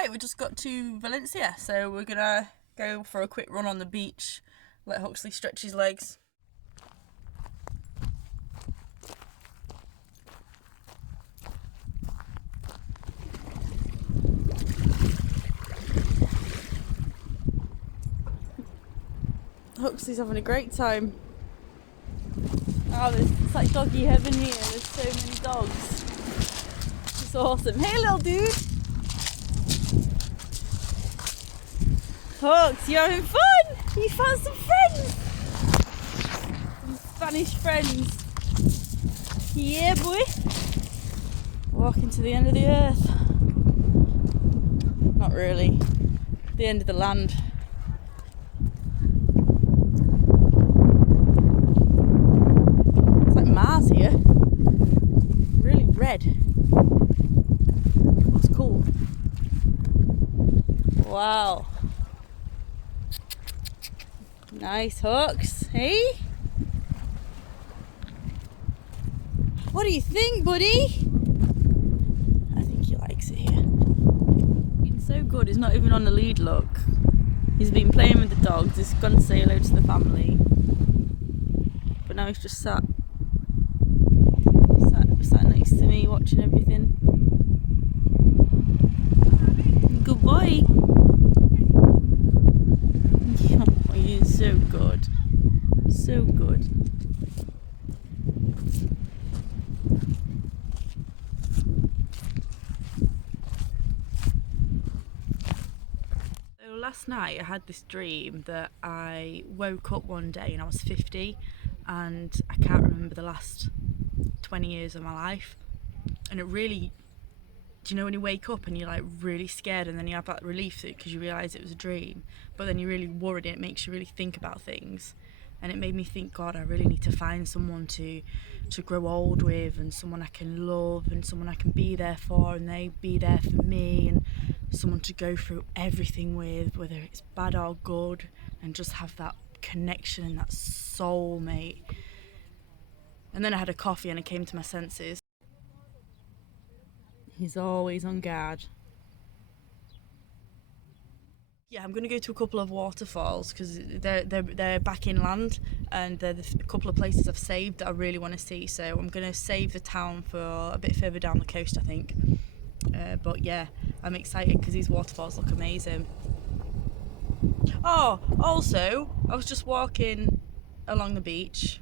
Right, we just got to Valencia, so we're gonna go for a quick run on the beach, let Huxley stretch his legs. Huxley's having a great time. Oh, it's like doggy heaven here, there's so many dogs. It's awesome. Hey little dude! Hux, you having fun? You found some friends! Some Spanish friends. Yeah boy! Walking to the end of the earth. Not really. The end of the land. It's like Mars here. Really red. Looks cool. Wow. Nice hooks, hey? What do you think, buddy? I think he likes it here. He's so good, he's not even on the lead, look. He's been playing with the dogs, he's gone to say hello to the family. But now he's just sat next to me watching everything. Good boy. Oh, he's so good. So good. So last night I had this dream that I woke up one day and I was 50 and I can't remember the last 20 years of my life. And it really, do you know when you wake up and you're like really scared and then you have that relief because you realise it was a dream, but then you're really worried and it makes you really think about things. And it made me think, God, I really need to find someone to grow old with and someone I can love and someone I can be there for and they be there for me and someone to go through everything with, whether it's bad or good, and just have that connection and that soulmate. And then I had a coffee and I came to my senses. He's always on guard. Yeah, I'm going to go to a couple of waterfalls because they're back inland and they're a couple of places I've saved that I really want to see. So I'm going to save the town for a bit further down the coast, I think. But yeah, I'm excited because these waterfalls look amazing. Oh, also, I was just walking along the beach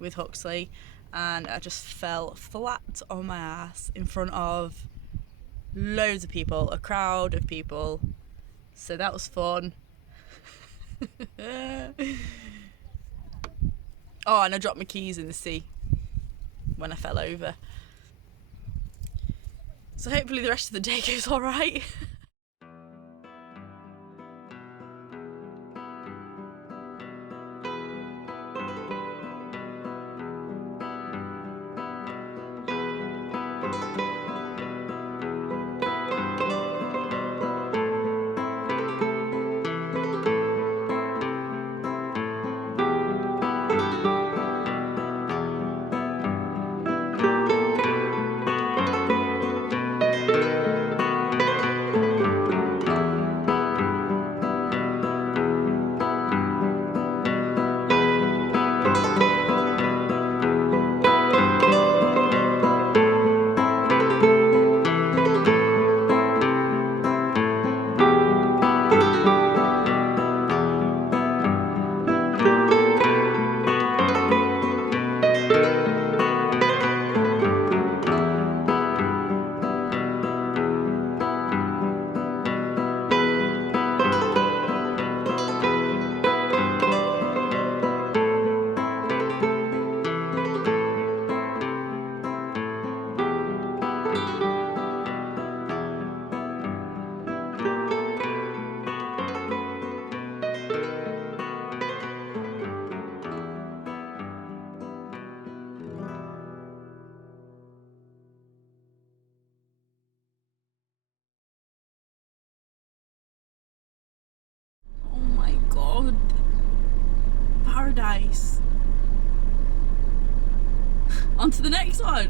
with Huxley and I just fell flat on my ass in front of loads of people, a crowd of people. So that was fun. Oh, and I dropped my keys in the sea when I fell over. So hopefully the rest of the day goes alright. God, paradise. On to the next one.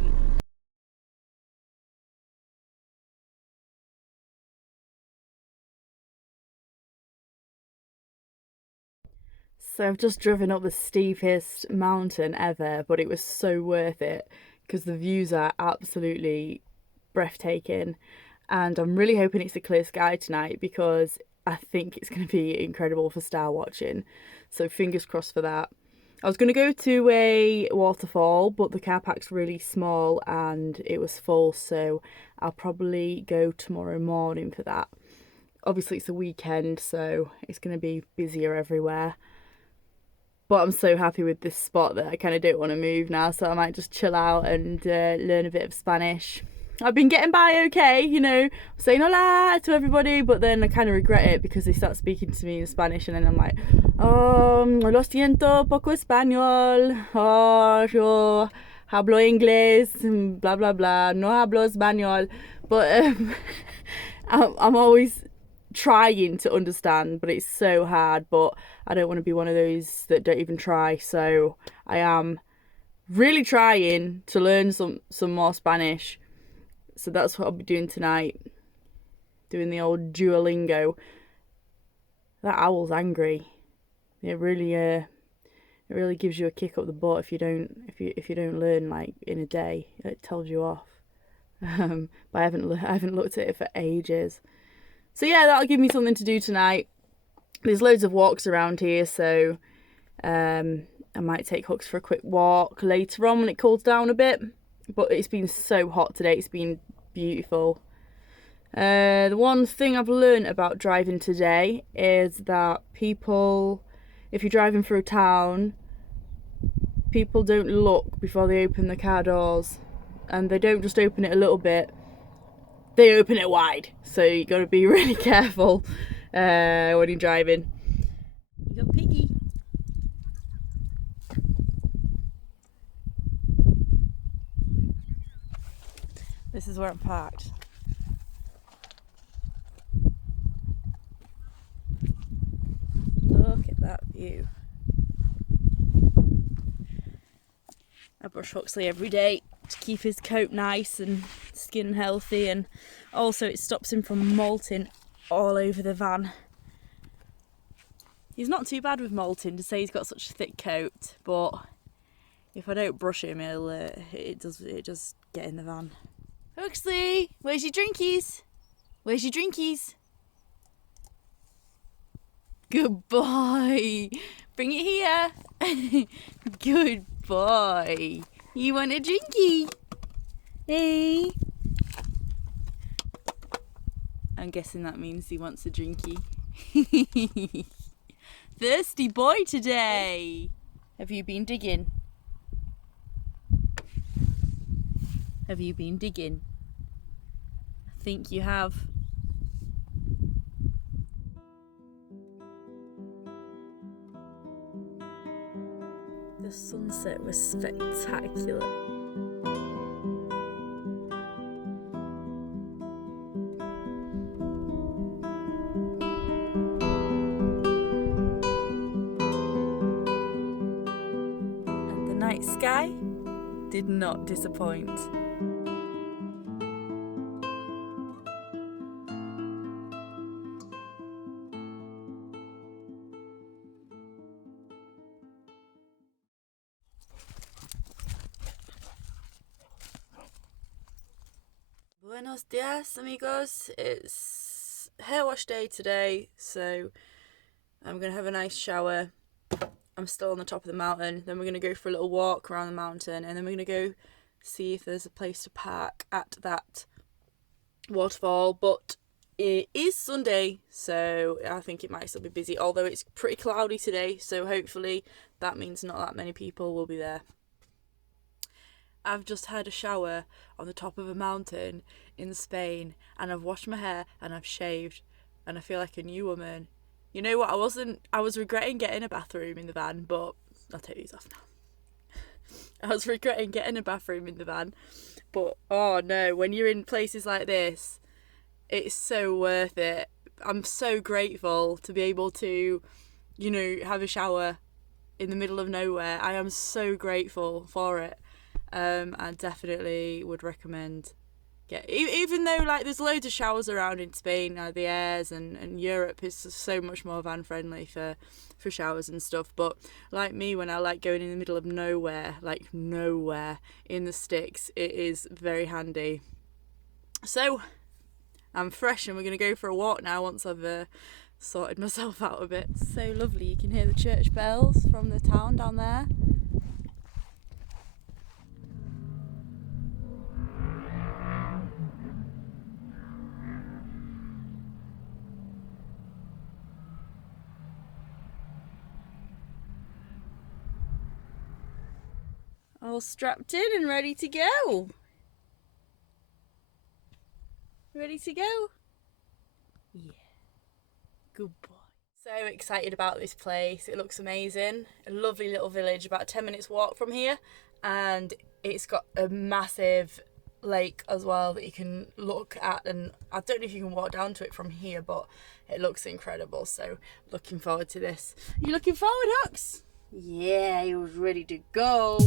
So I've just driven up the steepest mountain ever, but it was so worth it because the views are absolutely breathtaking. And I'm really hoping it's a clear sky tonight because I think it's going to be incredible for star watching. So fingers crossed for that. I was going to go to a waterfall, but the car park's really small and it was full, so I'll probably go tomorrow morning for that. Obviously it's a weekend, so it's going to be busier everywhere. But I'm so happy with this spot that I kind of don't want to move now, so I might just chill out and learn a bit of Spanish. I've been getting by okay, you know, saying hola to everybody, but then I kind of regret it because they start speaking to me in Spanish and then I'm like, oh, lo siento, poco español, oh, yo hablo inglés, blah, blah, blah, no hablo español. But I'm always trying to understand, but it's so hard. But I don't want to be one of those that don't even try, so I am really trying to learn some more Spanish. So that's what I'll be doing tonight, doing the old Duolingo. That owl's angry. It really gives you a kick up the butt if you don't learn like in a day. It tells you off. But I haven't looked at it for ages. So yeah, that'll give me something to do tonight. There's loads of walks around here, so I might take Hux for a quick walk later on when it cools down a bit. But it's been so hot today, it's been beautiful. The one thing I've learned about driving today is that people, if you're driving through town, people don't look before they open the car doors. And they don't just open it a little bit, they open it wide. So you got to be really careful when you're driving. You got Piggy. This is where I'm parked. Look at that view. I brush Huxley every day to keep his coat nice and skin healthy, and also it stops him from molting all over the van. He's not too bad with molting, to say he's got such a thick coat, but if I don't brush him, it does get in the van. Huxley, where's your drinkies? Where's your drinkies? Good boy. Bring it here. Good boy. You want a drinky? Hey. I'm guessing that means he wants a drinky. Thirsty boy today. Have you been digging? Have you been digging? I think you have. The sunset was spectacular. And the night sky did not disappoint. Buenos dias, amigos. It's hair wash day today, so I'm going to have a nice shower. I'm still on the top of the mountain. Then we're going to go for a little walk around the mountain, and then we're going to go see if there's a place to park at that waterfall. But it is Sunday, so I think it might still be busy, although it's pretty cloudy today, so hopefully that means not that many people will be there. I've just had a shower on the top of a mountain in Spain, and I've washed my hair and I've shaved, and I feel like a new woman. You know what, I was regretting getting a bathroom in the van, but I'll take these off now. I was regretting getting a bathroom in the van, but oh no, when you're in places like this, it's so worth it. I'm so grateful to be able to, you know, have a shower in the middle of nowhere. I am so grateful for it. I definitely would recommend even though like there's loads of showers around in Spain, the Airs and Europe is so much more van friendly for showers and stuff, but like me, when I like going in the middle of nowhere, like nowhere in the sticks, it is very handy. So I'm fresh and we're going to go for a walk now once I've sorted myself out a bit. So lovely, you can hear the church bells from the town down there. All strapped in and ready to go. Ready to go? Yeah. Good boy. So excited about this place. It looks amazing. A lovely little village, about a 10 minutes walk from here. And it's got a massive lake as well that you can look at. And I don't know if you can walk down to it from here, but it looks incredible. So looking forward to this. You looking forward, Hux? Yeah, he was ready to go.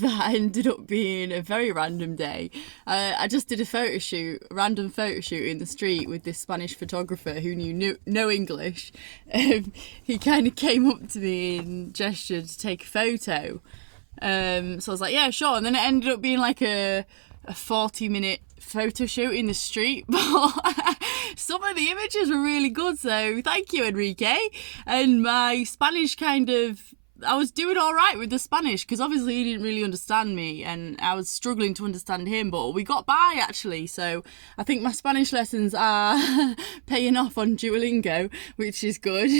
That ended up being a very random day. I just did a random photo shoot in the street with this Spanish photographer who knew no English. He kind of came up to me and gestured to take a photo. So I was like, yeah, sure. And then it ended up being like a 40-minute photo shoot in the street, but some of the images were really good, so thank you, Enrique. And my Spanish I was doing all right with the Spanish because obviously he didn't really understand me and I was struggling to understand him, but we got by actually. So I think my Spanish lessons are paying off on Duolingo, which is good.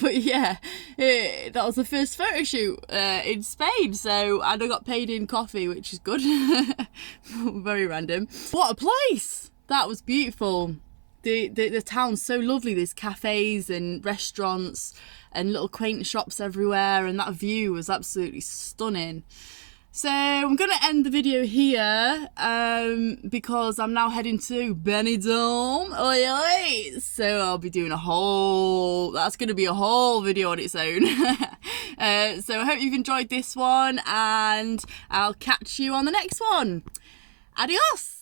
But yeah, that was the first photo shoot in Spain, so and I got paid in coffee, which is good. Very random. What a place! That was beautiful. The town's so lovely. There's cafes and restaurants and little quaint shops everywhere, and that view was absolutely stunning. So I'm going to end the video here because I'm now heading to Benidorm. Oi, oi. So I'll be doing that's going to be a whole video on its own. So I hope you've enjoyed this one and I'll catch you on the next one. Adios.